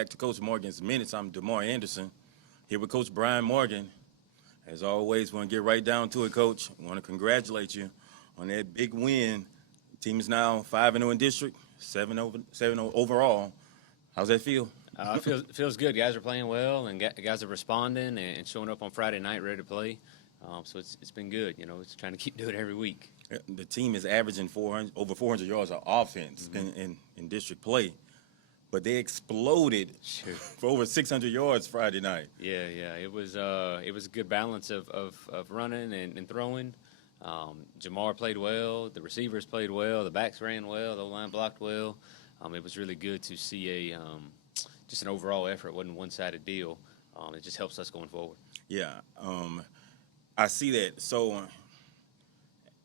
back to Coach Morgan's Minutes. I'm DeMar Anderson here with Coach Brian Morgan. As always, want to get right down to it, Coach. Want to congratulate you on that big win. The team is now 5-0 in district, 7-0 overall. How's that feel? Feels good. Guys are playing well, and guys are responding and showing up on Friday night ready to play. So it's been good. It's trying to keep doing it every week. The team is averaging over 400 yards of offense in district play, but they exploded for over 600 yards Friday night. Yeah. It was a good balance of running and throwing. Jamar played well. The receivers played well. The backs ran well. The line blocked well. It was really good to see just an overall effort. It wasn't a one-sided deal. It just helps us going forward. Yeah, I see that. So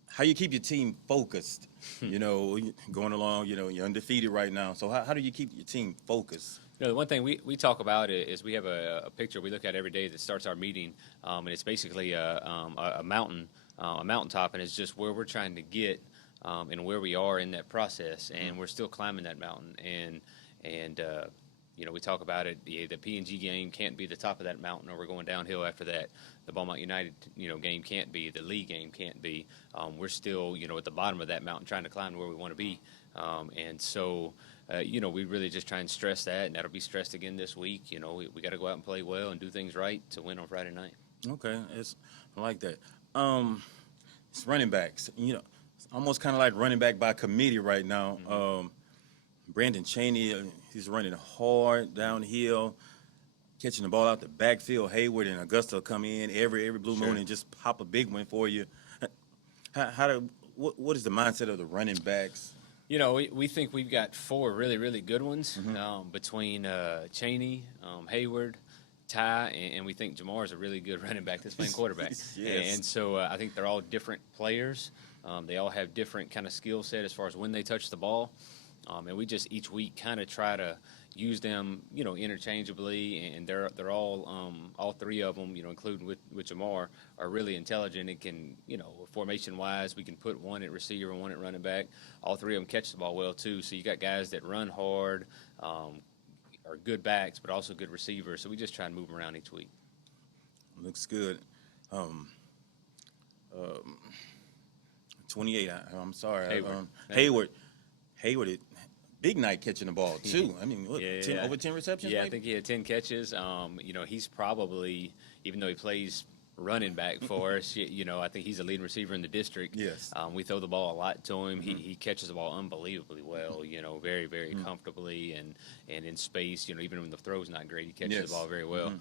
how you keep your team focused, going along, you're undefeated right now. So how do you keep your team focused? The one thing we talk about is we have a picture we look at every day that starts our meeting, and it's basically a mountaintop, and it's just where we're trying to get and where we are in that process, and we're still climbing that mountain. And we talk about it. The P&G game can't be the top of that mountain, or we're going downhill after that. The Beaumont United, game can't be. The Lee game can't be. We're still, at the bottom of that mountain, trying to climb to where we want to be. And so, we really just try and stress that, and that'll be stressed again this week. We got to go out and play well and do things right to win on Friday night. Okay, I like that. It's running backs. It's almost kind of like running back by committee right now. Brandon Cheney, he's running hard downhill, catching the ball out the backfield. Hayward and Augusta come in every blue moon and just pop a big one for you. What is the mindset of the running backs? We think we've got four really, really good ones between Cheney, Hayward, Ty, and we think Jamar is a really good running back that's playing quarterback. Yes. And so I think they're all different players. They all have different kind of skill set as far as when they touch the ball. And we just each week kind of try to use them, interchangeably, and they're all three of them, including with Jamar, are really intelligent and can, formation-wise, we can put one at receiver and one at running back. All three of them catch the ball well, too. So you got guys that run hard, are good backs, but also good receivers. So we just try and move them around each week. Looks good. 28, I'm sorry. Hayward. Hayward, big night catching the ball, too. I mean, over 10 receptions? Yeah, maybe? I think he had 10 catches. He's probably, even though he plays running back for us, I think he's a leading receiver in the district. Yes. We throw the ball a lot to him. He catches the ball unbelievably well, very, very comfortably and in space. Even when the throw's not great, he catches the ball very well.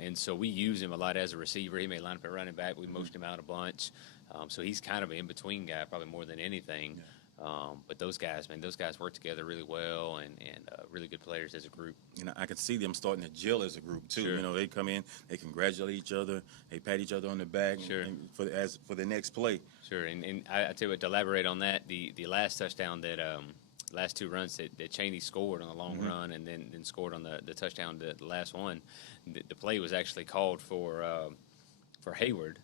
And so we use him a lot as a receiver. He may line up at running back. We motion him out a bunch. So he's kind of an in-between guy, probably more than anything. Yeah. But those guys work together really well and really good players as a group. I can see them starting to gel as a group, too. Sure. They come in, they congratulate each other, they pat each other on the back for the next play. Sure, and I tell you what, to elaborate on that, the last touchdown that last two runs that Cheney scored on the long run and then scored on the touchdown, the last one, the play was actually called for Hayward,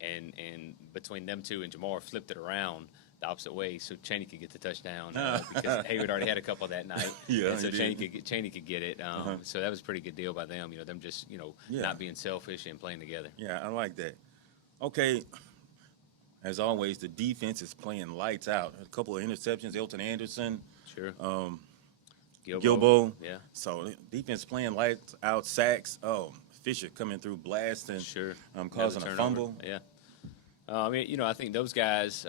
and between them two and Jamar flipped it around the opposite way so Cheney could get the touchdown because Hayward already had a couple that night. And so Cheney could get it. So that was a pretty good deal by them. Them just not being selfish and playing together. Yeah, I like that. Okay, as always, the defense is playing lights out. A couple of interceptions, Elton Anderson. Sure. Gilbo. Yeah. So defense playing lights out, sacks. Fisher coming through blasting. Sure. Causing a fumble. Yeah. I think those guys.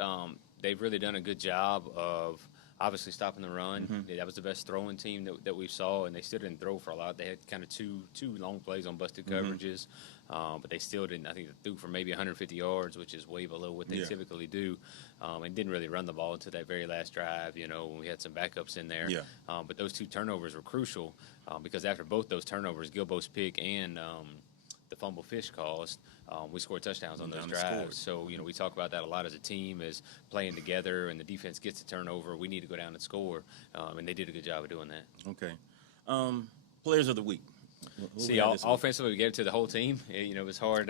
They've really done a good job of obviously stopping the run. That was the best throwing team that we saw, and they still didn't throw for a lot. They had kind of two long plays on busted coverages, but they still didn't. I think they threw for maybe 150 yards, which is way below what they typically do, and didn't really run the ball until that very last drive, when we had some backups in there. Yeah. But those two turnovers were crucial because after both those turnovers, Gilbo's pick and the fumble Fish caused, we scored touchdowns on those drives. So, we talk about that a lot as a team, is playing together, and the defense gets a turnover. We need to go down and score, and they did a good job of doing that. Okay. Players of the week. See, offensively, we gave it to the whole team. It was hard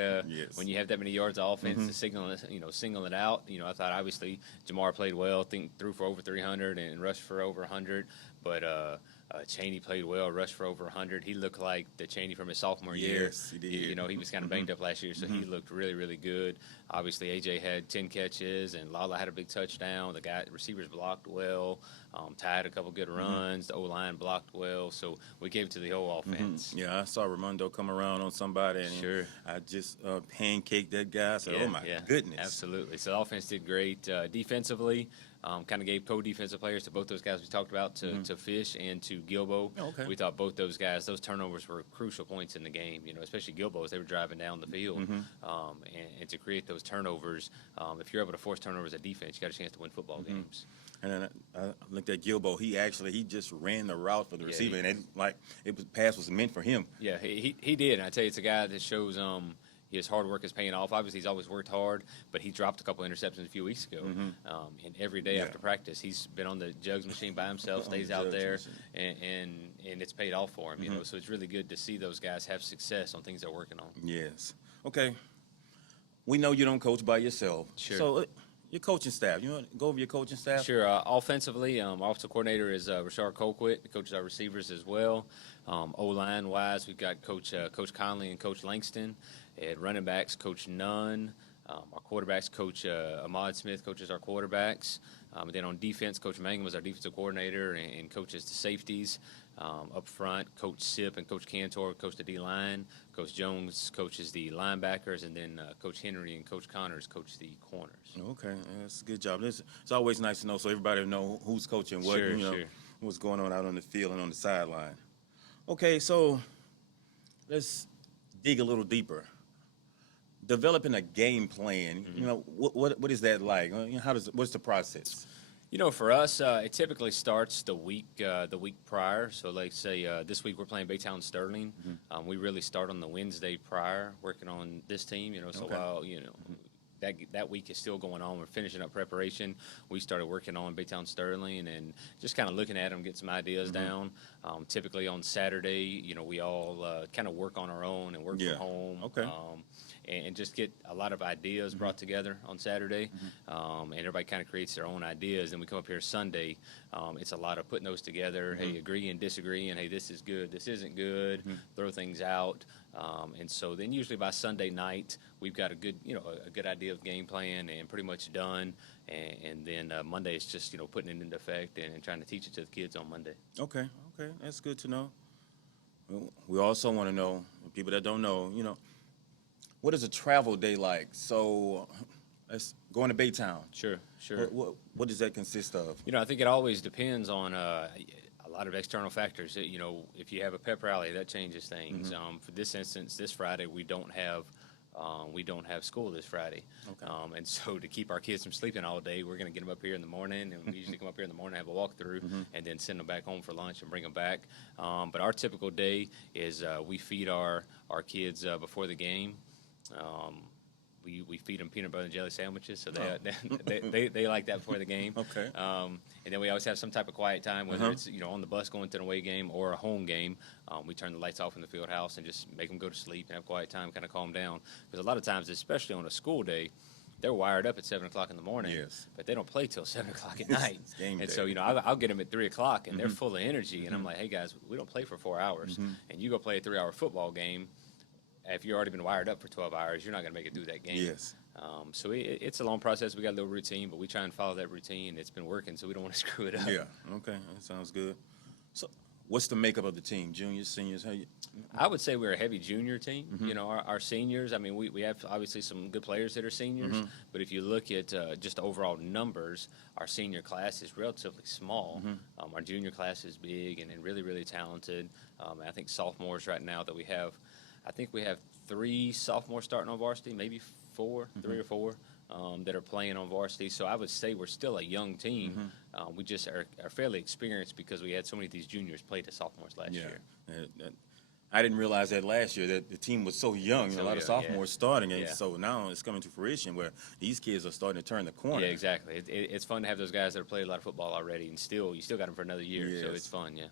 when you have that many yards of offense to single it out. I thought obviously Jamar played well, threw for over 300 and rushed for over 100. but Cheney played well, rushed for over 100. He looked like the Cheney from his sophomore year. Yes, he did. You know, he was kind of banged up last year, so he looked really, really good. Obviously, AJ had 10 catches, and Lala had a big touchdown. The receivers blocked well. Ty had a couple good runs. The O-line blocked well, so we gave it to the whole offense. Yeah, I saw Raimondo come around on somebody, and Sure. I just pancaked that guy. I said, Yeah, oh, my yeah, goodness. Absolutely. So the offense did great. Defensively, kind of gave co-defensive players to both those guys we talked about, to Fish and to Gilbo. Oh, okay. We thought both those guys, those turnovers were crucial points in the game, you know, especially Gilbo as they were driving down the field. And to create those turnovers, if you're able to force turnovers at defense, you got a chance to win football games. And then I looked at Gilbo. He just ran the route for the receiver, he- and pass was meant for him. Yeah, he did. And I tell you, it's a guy that shows his hard work is paying off. Obviously, he's always worked hard, but he dropped a couple interceptions a few weeks ago. And every day after practice, he's been on the jugs machine by himself, stays out there, and it's paid off for him. You know, so it's really good to see those guys have success on things they're working on. Yes. Okay. We know you don't coach by yourself. Sure. So your coaching staff, you want to go over your coaching staff? Sure. Offensively, offensive coordinator is Rashard Colquitt. He coaches our receivers as well. O-line wise, we've got Coach Conley and Coach Langston. At running backs, Coach Nunn. Our quarterbacks, Coach Ahmad Smith coaches our quarterbacks. And then on defense, Coach Mangum is our defensive coordinator and coaches the safeties. Up front, Coach Sip and Coach Cantor coach the D-line. Coach Jones coaches the linebackers, and then Coach Henry and Coach Connors coach the corners. Okay, that's a good job. It's always nice to know so everybody know who's coaching what, Sure, you know, sure. what's going on out on the field and on the sideline. Okay, so let's dig a little deeper. Developing a game plan, you know, what is that like? What's the process? You know, for us, it typically starts the week prior. So, like say this week we're playing Baytown Sterling. We really start on the Wednesday prior, working on this team. You know, so Okay. while that week is still going on, we're finishing up preparation. We started working on Baytown Sterling and just kind of looking at them, get some ideas down. Typically on Saturday, you know, we all kind of work on our own and work Yeah. from home. Okay. And just get a lot of ideas brought together on Saturday, and everybody kind of creates their own ideas. And we come up here Sunday. It's a lot of putting those together. Hey, agree and disagree, and hey, this is good, this isn't good. Throw things out, and so then usually by Sunday night we've got a good idea of game plan and pretty much done. And then Monday is just putting it into effect and trying to teach it to the kids on Monday. Okay, that's good to know. We also want to know, people that don't know, what is a travel day like? So let's go into Baytown. Sure. What does that consist of? I think it always depends on a lot of external factors. If you have a pep rally, that changes things. For this instance, this Friday we don't have school this Friday. Okay. And so to keep our kids from sleeping all day, we're going to get them up here in the morning, and we usually come up here in the morning, have a walkthrough, and then send them back home for lunch and bring them back. But our typical day is we feed our kids before the game. We feed them peanut butter and jelly sandwiches, so they like that before the game. Okay. And then we always have some type of quiet time, whether it's on the bus going to an away game or a home game. We turn the lights off in the field house and just make them go to sleep and have quiet time, kind of calm down. Because a lot of times, especially on a school day, they're wired up at 7 o'clock in the morning, Yes. but they don't play till 7 o'clock at night. It's game And day. so, I'll get them at 3 o'clock, and they're full of energy. And I'm like, hey, guys, we don't play for 4 hours. And you go play a 3-hour football game. If you've already been wired up for 12 hours, you're not going to make it through that game. Yes. So it's a long process. We got a little routine, but we try and follow that routine. It's been working, so we don't want to screw it up. Yeah. Okay. That sounds good. So, what's the makeup of the team? Juniors, seniors? I would say we're a heavy junior team. Our seniors, I mean, we have obviously some good players that are seniors, but if you look at just overall numbers, our senior class is relatively small. Our junior class is big and really, really talented. I think sophomores right now that we have, I think we have 3 sophomores starting on varsity, maybe 3 or 4 that are playing on varsity. So I would say we're still a young team. We just are fairly experienced because we had so many of these juniors play to sophomores last year. I didn't realize that last year that the team was so young. So a lot of young, sophomores starting, and Yeah. so now it's coming to fruition where these kids are starting to turn the corner. Yeah, exactly. It's fun to have those guys that have played a lot of football already, and you still got them for another year. So Yes. it's fun, yeah.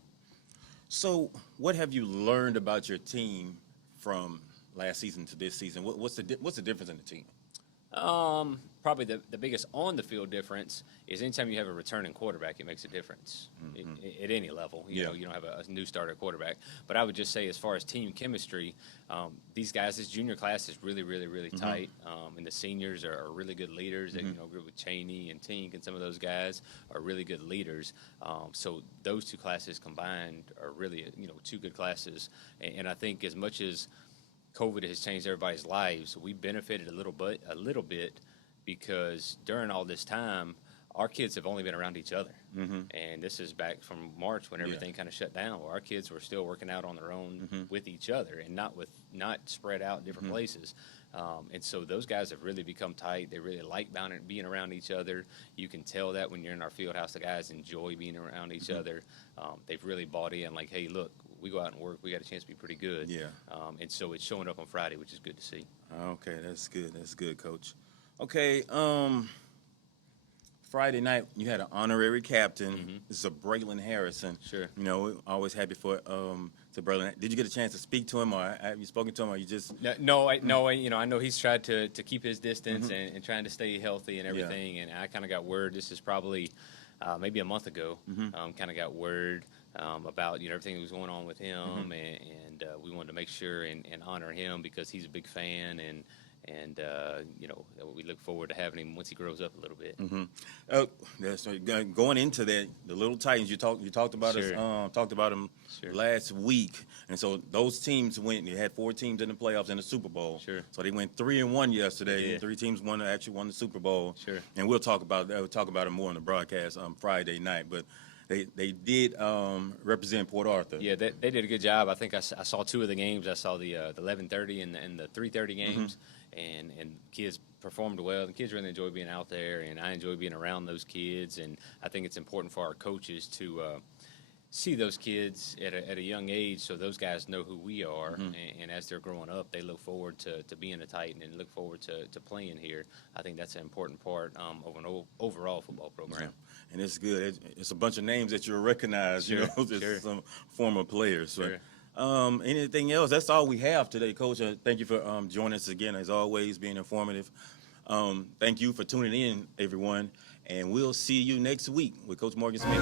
So, what have you learned about your team from last season to this season? What's the difference in the team? probably the biggest on the field difference is anytime you have a returning quarterback, it makes a difference at any level. You know, you don't have a new starter quarterback. But I would just say, as far as team chemistry, these guys, this junior class is really, really, really tight. And the seniors are really good leaders. That, you know, with Cheney and Tink and some of those guys are really good leaders. So those two classes combined are really, you know, two good classes. And I think as much as COVID has changed everybody's lives, we benefited a little bit because during all this time, our kids have only been around each other. And this is back from March when everything kind of shut down, where our kids were still working out on their own with each other and not spread out in different places. And so those guys have really become tight. They really like being around each other. You can tell that when you're in our field house, the guys enjoy being around each other. They've really bought in, like, hey, look, we go out and work, we got a chance to be pretty good. And so it's showing up on Friday, which is good to see. Okay, that's good. That's good, Coach. Okay, Friday night you had an honorary captain. This is a Braylon Harrison. Sure. You know, we're always happy for to Braylon. Did you get a chance to speak to him, or have you spoken to him, or you just? No. You know, I know he's tried to keep his distance and trying to stay healthy and everything. And I kind of got word. This is probably maybe a month ago. Kind of got word about, you know, everything that was going on with him, and we wanted to make sure and honor him because he's a big fan, and you know, we look forward to having him once he grows up a little bit. That's right. Going into that, the little Titans you talked about us talked about them last week, and so those teams went. They had 4 teams in the playoffs in the Super Bowl. So they went 3-1 yesterday. Yeah. 3 teams actually won the Super Bowl. And we'll talk about it more on the broadcast Friday night, but. They did represent Port Arthur. Yeah, they did a good job. I think I saw 2 of the games. I saw the 11:30 and the 3:30 games, and kids performed well. The kids really enjoy being out there, and I enjoy being around those kids. And I think it's important for our coaches to see those kids at a young age, so those guys know who we are. And as they're growing up, they look forward to being a Titan and look forward to playing here. I think that's an important part of an overall football program. And it's good. It's a bunch of names that you'll recognize, you know, just some former players. So. Anything else? That's all we have today, Coach. Thank you for joining us again, as always, being informative. Thank you for tuning in, everyone, and we'll see you next week with Coach Morgan Smith.